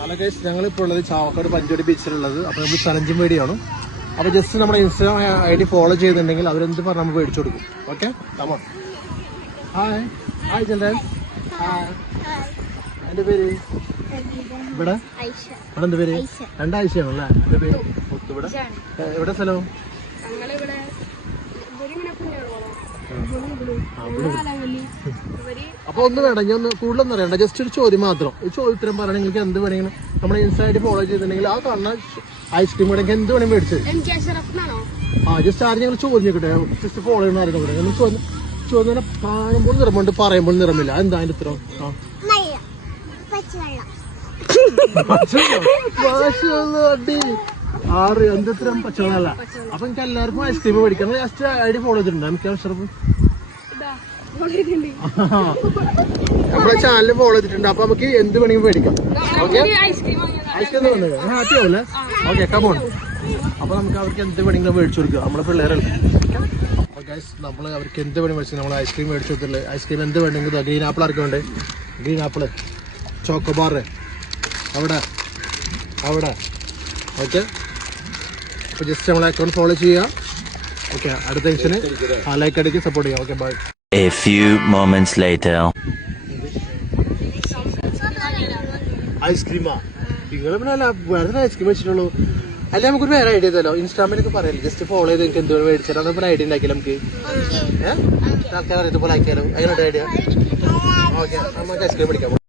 Hello guys, ഞങ്ങളിപ്പോൾ ഉള്ളത് ചാവക്കാട് പഞ്ചവടി ബീച്ചിലുള്ളത്. അപ്പോൾ നമ്മൾ ചലഞ്ചും വീഡിയോയാണ്. അപ്പോൾ ജസ്റ്റ് നമ്മുടെ ഇൻസ്റ്റാഗ്രാം ID ഫോളോ ചെയ്തിട്ടുണ്ടെങ്കിൽ അവരെന്ത് പറഞ്ഞാൽ നമ്മൾ മേടിച്ചു കൊടുക്കും. Okay, come on. Hi hi children. Hi. എൻ്റെ പേര് ഇവിടെ എന്ത് പേര്? രണ്ടാഴ്ചയാണല്ലേ എൻ്റെ പേര് ഇവിടെ. എവിടെ സ്ഥലം? അപ്പൊ ഒന്നും വേണ്ട, ഞാൻ കൂടുതലൊന്നും അറിയണ്ട. ജസ്റ്റ് ഒരു ചോദ്യം മാത്രം. ഈ ചോദ്യത്തിനും പറയണ നിങ്ങൾക്ക് എന്ത് വേണമെങ്കിലും നമ്മുടെ ഇൻസ്റ്റാഗ്രാം ഫോളോ ചെയ്തിട്ടുണ്ടെങ്കിൽ ആ കാണുന്ന ഐസ്ക്രീം വേണമെങ്കിൽ എന്ത് വേണമെങ്കിൽ മേടിച്ചത്. ജസ്റ്റ് ആരും ഞങ്ങൾ ചോദ്യം കിട്ടെ, ജസ്റ്റ് ഫോളോ ചെയ്യുന്ന ആരും കൂടെ ഞങ്ങൾ ചോദ്യം കാണുമ്പോൾ നിറമുണ്ട്, പറയുമ്പോൾ നിറമില്ല. എന്താ അതിന്റെ ഉത്തരം? ആറ് എന്തുത്തരം പച്ചവെള്ളമല്ല. അപ്പൊ എനിക്ക് എല്ലാവർക്കും ഐസ്ക്രീം മേടിക്കണം. ജസ്റ്റ് ID ഫോളോ ചെയ്തിട്ടുണ്ട്. എനിക്ക് അഷ്റഫ് നമ്മളെ ചാനൽ ഫോളോ ചെയ്തിട്ടുണ്ട്. അപ്പൊ നമുക്ക് എന്ത് വേണമെങ്കിലും മേടിക്കാം. ഓക്കെ, ഐസ്ക്രീം വന്നത് ഹാപ്പി ആവല്ലേ? Okay, come on. അപ്പൊ നമുക്ക് അവർക്ക് എന്ത് വേണമെങ്കിലും മേടിച്ചു കൊടുക്കുക. നമ്മളെ പിള്ളേരല്ലേ. നമ്മൾ അവർക്ക് എന്ത് വേണമെങ്കിൽ മേടിച്ചു. നമ്മൾ ഐസ്ക്രീം മേടിച്ചു കൊടുത്തില്ലേ. ഐസ്ക്രീം എന്ത് വേണമെങ്കിലും ഗ്രീൻ ആപ്പിൾ ആർക്കും വേണ്ടേ? ഗ്രീൻ ആപ്പിള്, ചോക്കോബാർ അവിടെ. ഓക്കെ, അപ്പോൾ ജസ്റ്റ് നമ്മളെ അക്കൗണ്ട് ഫോളോ ചെയ്യുക. ഓക്കെ, അടുത്ത സെക്ഷന് ലൈക്ക് അടിക്ക് സപ്പോർട്ട് ചെയ്യാം. Okay, bye. A few moments later. ഐസ്ക്രീമാ നിങ്ങൾ പിന്നെ അല്ല വേറെ ഐസ്ക്രീം വെച്ചിട്ടുള്ളൂ. അല്ല നമുക്കൊരു വേറെ ഐഡിയ ചെയ്തല്ലോ. ഇൻസ്റ്റാഗ്രാമിലൊക്കെ പറയല്ലേ, ജസ്റ്റ് ഫോളോ ചെയ്ത് എനിക്ക് എന്തുകൊണ്ട് മേടിച്ചാലോ അതൊരു ഐഡിയ ഉണ്ടാക്കിയാലോ നമുക്ക്. ആൾക്കാർ അറിയത്തുപോലെ ആക്കിയാലോ. അതിനൊരു ഐഡിയ. ഓക്കെ, നമുക്ക് ഐസ്ക്രീം മേടിക്കാം.